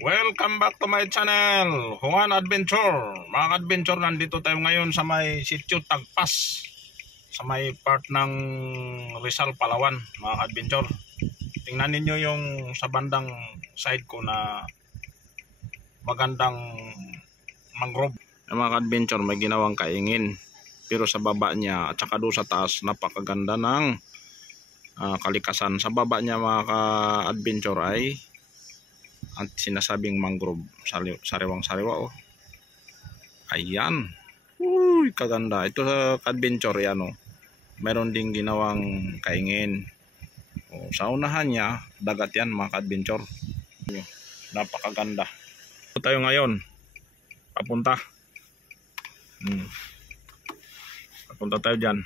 Welcome back to my channel, Juan Adventure. Mga adventure, nandito tayo ngayon sa may Sitio Tagpas, sa may part ng Rizal, Palawan, mga adventure. Tingnan ninyo yung sa bandang side ko na magandang mangrove. Mga adventure, may ginawang kaingin, pero sa baba niya at saka doon sa taas napakaganda ng kalikasan. Sa baba niya mga adventure ay ang sinasabing mangrove, sariwang-sariwa oh. Ayan. Uy, kaganda. Ito sa adventure yan oh. Meron ding ginawang kaingin. Oh, sa unahan niya, dagat yan mga adventure. Napakaganda. Ito tayo ngayon. Papunta. Papunta tayo dyan.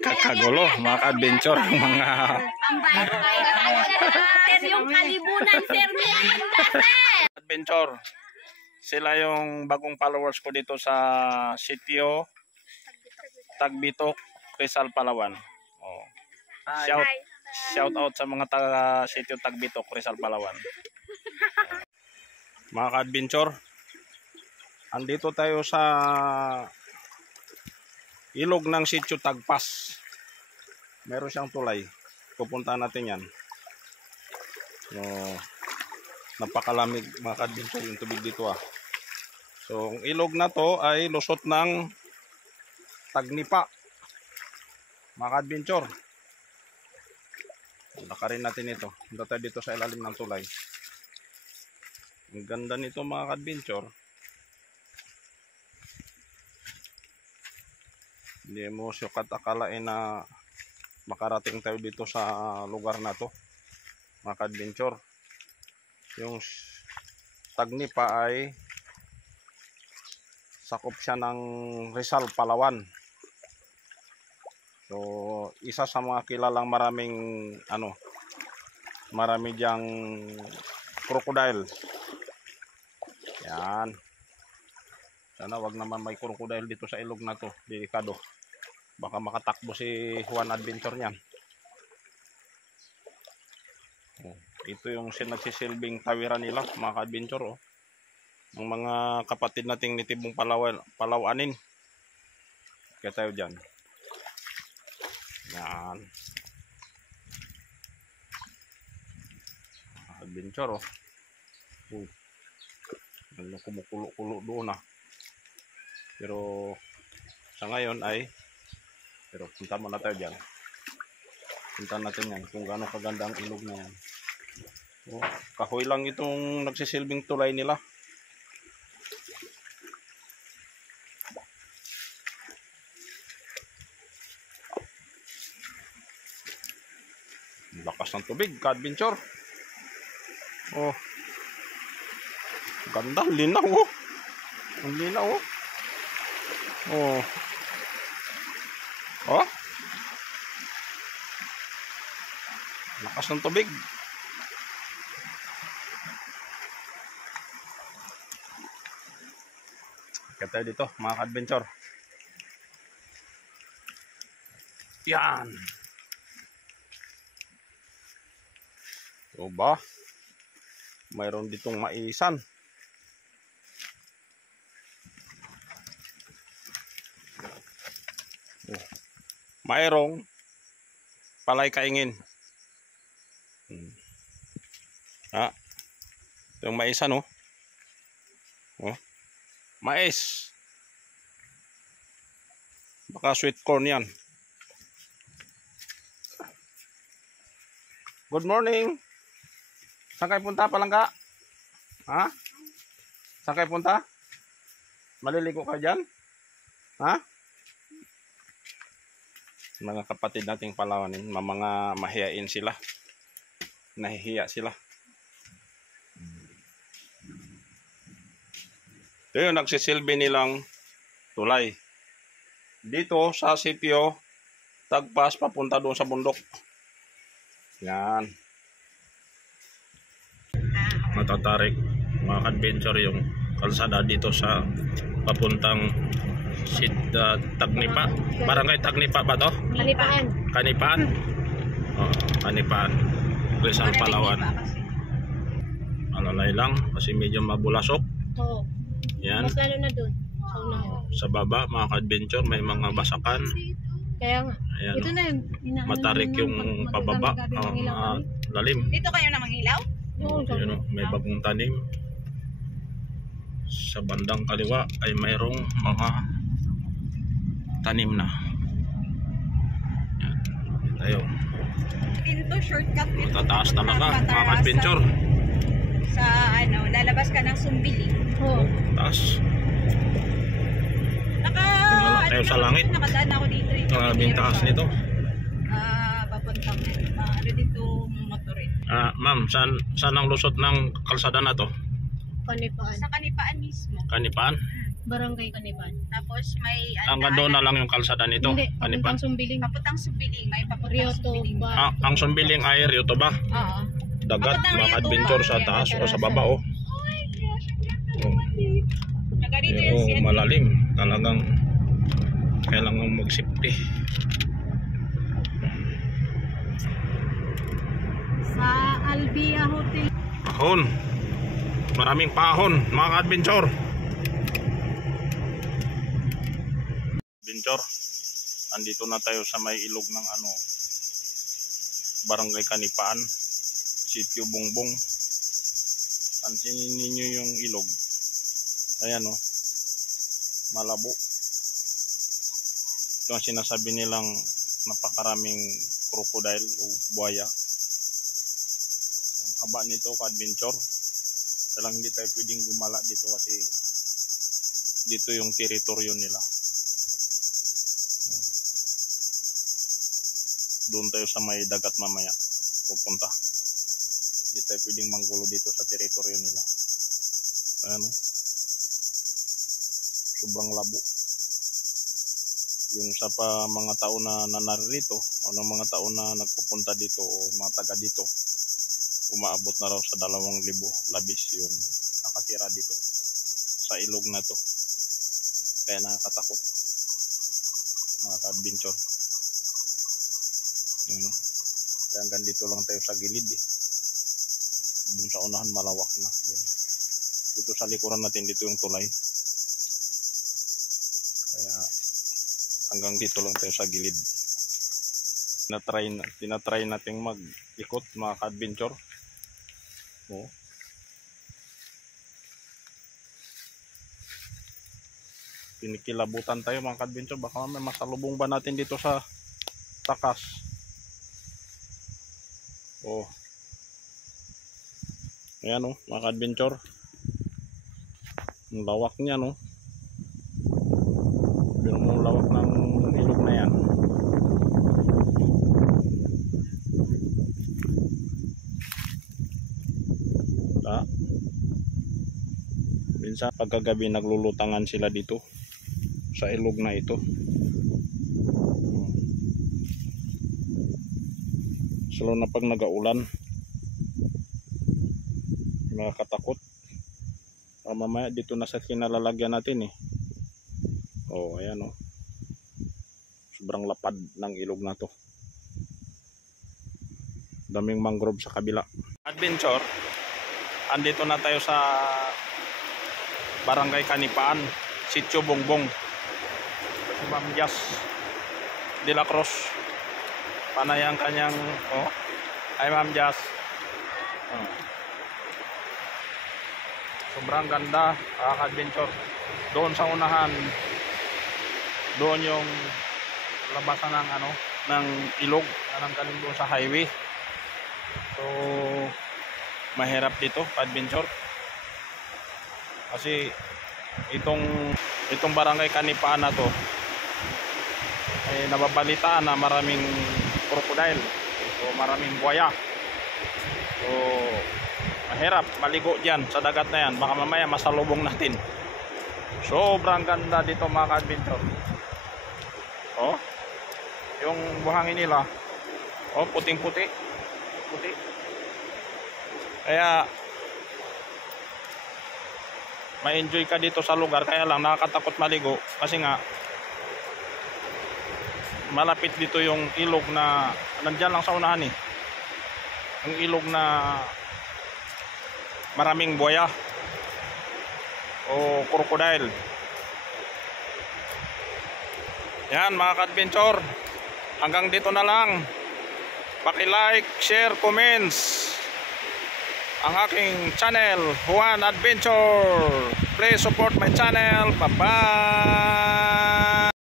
Kakagulo mga adventure mga yung kalibunan sir adventure. Sila yung bagong followers ko dito sa Sitio Tagbitok, Rizal, Palawan. Oh. Shout out sa mga taga Sitio Tagbitok, Rizal, Palawan. Mga adventure, andito tayo sa ilog ng Sitio Tagpas. Meron siyang tulay. Pupuntahan natin yan. So, napakalamig mga adventure yung tubig dito ah. So, ang ilog na to ay lusot ng Tagnipa. Mga adventure. Lakarin natin ito. Punta tayo dito sa ilalim ng tulay. Ang ganda nito mga adventure. Hindi mo sukat akalain na makarating tayo dito sa lugar na to mga adventure. Yung Tagnipa ay sakop siya ng Rizal, Palawan. So isa sa mga kilalang marami diyang crocodile. Yan. Sana wag naman may crocodile dito sa ilog na to, delikado. Baka makatakbo si Juan Adventure niyan. Oh, ito yung nagsisilbing tawiran nila mga adventure oh. Ng mga kapatid nating nitibong Palawanin. Kaya tayo dyan. Yan. Adventure oh. Kumukulo-kulo doon ah. Pero sa ngayon ay punta muna tayo dyan. Punta natin yan kung gaano kaganda ang ilog na yan. Oh, kahoy lang itong nagsisilbing tulay nila. Lakas ng tubig, ka-adventure. Oh. Ganda, linaw oh. Ang linaw oh. Oh. Oh. Lakas ng tubig. Kaya tayo dito mga adventure. Yan. So ba? Mayroon ditong maisan. Mayroong palay kaingin. Ito yung mais ano. Oh. Mais. Baka sweet corn yan. Good morning. Saan kayo punta Palangga? Ha? Saan kayo punta? Maliligo kayo dyan? Ha? Mga kapatid nating Palawanin, mga mahiyain sila. Nahihiya sila. Ito yung nagsisilbi nilang tulay. Dito sa Sitio Tagpas papunta doon sa bundok. Yan. Matatarik mga adventure yung kalsada dito sa papuntang Tagnipa. Barangay Tagnipa ba to? Kalipaan. Kanipaan. Oh, Kanipaan. Rizal, Palawan. Alalay lang kasi medyo mabulasok. Oo. Yan. Mas lalo na doon. Sa unahan. Sa baba, mga ka-adventure, may mga basakan. Kaya nga. Ayan, Ito na yun. matarik yung pababa. Lalim. Dito kayo na mangilaw? Oh, yun, may bagong tanim. Sa bandang kaliwa ay mayroong mga tanim na. Yan. Tayo. Dito shortcut dito. Tataas talaga, mga ka-adventure. Sa ano, lalabas ka ng Sumbiling. Oo. Taas. Naka Tayo sa langit. Nakadaan ako dito. Maraming taas nito. Papuntang ano dito motorin. Ma'am, saan ang lusot ng kalsada na to? Kanipaan. Sa Kanipaan mismo. Kanipaan? Barangay Kanipaan. Tapos may Hanggang doon na lang yung kalsada nito. Hindi. Kanipaan. Papuntang Sumbiling. papuntang Sumbiling. May papuntang Rioto Sumbiling. ba? Ang Sumbiling ay Rioto ba? Oo. Dagat, mga adventure sa taas o sa baba oh. Naga dito yung Oh, siya. malalim. Talagang kailangan mag-safety. Sa Albia Hotel. Pahon. Maraming pahon, mga adventure. Adventure. Andito na tayo sa may ilog ng Barangay Kanipaan, Sitio Bongbong. Pansinin ninyo yung ilog. Ayan oh. Malabo. Ito ang sinasabi nilang napakaraming crocodile o buhaya. Ang haba nito, ka-adventure. Kailang hindi tayo pwedeng gumala dito kasi dito yung teritoryo nila. Doon tayo sa may dagat mamaya pupunta. Hindi tayo pwedeng manggulo dito sa teritoryo nila. Ano? Sobrang labo. Yung sa pa mga tao na naririto o ng mga tao na nagpupunta dito o mga taga dito, umaabot na raw sa 2,000 labis yung nakatira dito sa ilog na to. Kaya nakakatakot, nakaka-adventure. Yun, no? Kaya hanggang dito lang tayo sa gilid eh. Doon sa unahan malawak na. Dito sa likuran natin, dito yung tulay. Kaya hanggang dito lang tayo sa gilid. Tinatry nating mag-ikot, mga ka-adventure. Oh. Pinikilabutan tayo, mga ka-adventure. Baka may masalubong ba natin dito sa takas. Oh. Ayan oh, mga ka-adventure. Ang lawak niya no. Pero mo lawak ng ilog na yan. Minsan pagkagabi naglulutangan sila dito sa ilog na ito. Lalo na pag nagaulan, nakakatakot. Mamaya dito na sa kinalalagyan natin eh. Oh, ayan oh. Sobrang lapad ng ilog na to. Daming mangrove sa kabila. Adventure, andito na tayo sa Barangay Kanipaan, Sitio Bongbong. Si Ma'am Jazz de la Cruz. Panay ang kanyang, oh, ay Ma'am Jazz. Oh. Sobrang ganda, adventure. Doon sa unahan, doon yung labasan ng ng ilog na nanggaling doon sa highway. So mahirap dito, adventure. Kasi itong Barangay Kanipaan na to ay nababalitaan na maraming crocodile o maraming buhaya. So mahirap maligo diyan sa dagat na yan, baka mamaya masalubong natin. Sobrang ganda dito, mga ka-adventure. Oh, yung buhangin nila, oh, puting-puti, puti. Kaya ma-enjoy ka dito sa lugar. Kaya lang nakakatakot maligo kasi nga malapit dito yung ilog na nandyan lang sa unahan eh. Yung ilog na maraming buhaya o crocodile. Yan mga ka-adventure, hanggang dito na lang. Paki-like, share, comments ang aking channel, Juan Adventure. Please support my channel. Bye bye.